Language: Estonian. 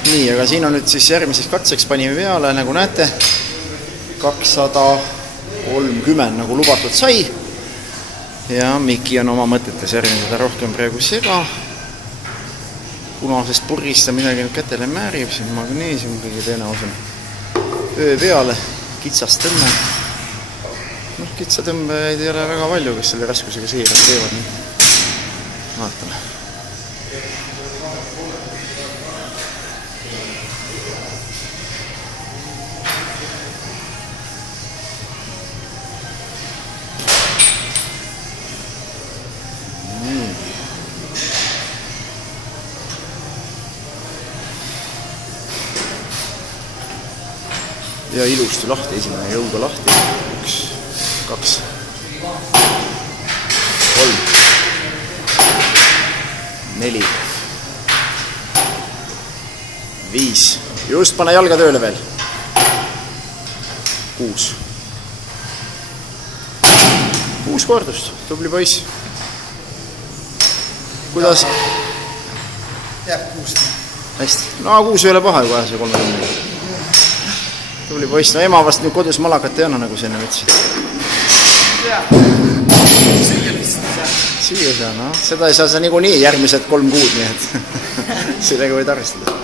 Nii, aga siin on nüüd siis järgmiseks katseks panime peale, nagu näete, 230 nagu lubatud sai. Ja Miki on oma mõtetes järgmine seda rohkem praegu sega. Punasest purgist ja midagi nüüd kätele määrib, siin magneesium kõige tõenäosem. Öö peale, kitsast tõmme. Kitsatõmbeid ei ole väga palju, kes selle raskusega siiras teevad. Vaatame. Ja ilusti lahti, esimene jõuga lahti. 1, 2, 3, 4, 5. Just pane jalga tööle veel. 6. 6 kordust. Tubli poiss. Kuidas? Jääb 6. Hästi. No 6 ei ole paha juba see 30. Tubli poiss. No ema vast nüüd kodus malakat ei anna, nagu sa enne võtsid. Jaa. Süüa lihtsalt. Süüa saa, no. Seda ei saa sa niikuinii järgmised 3 kuud, nii et sellega võid arvestada.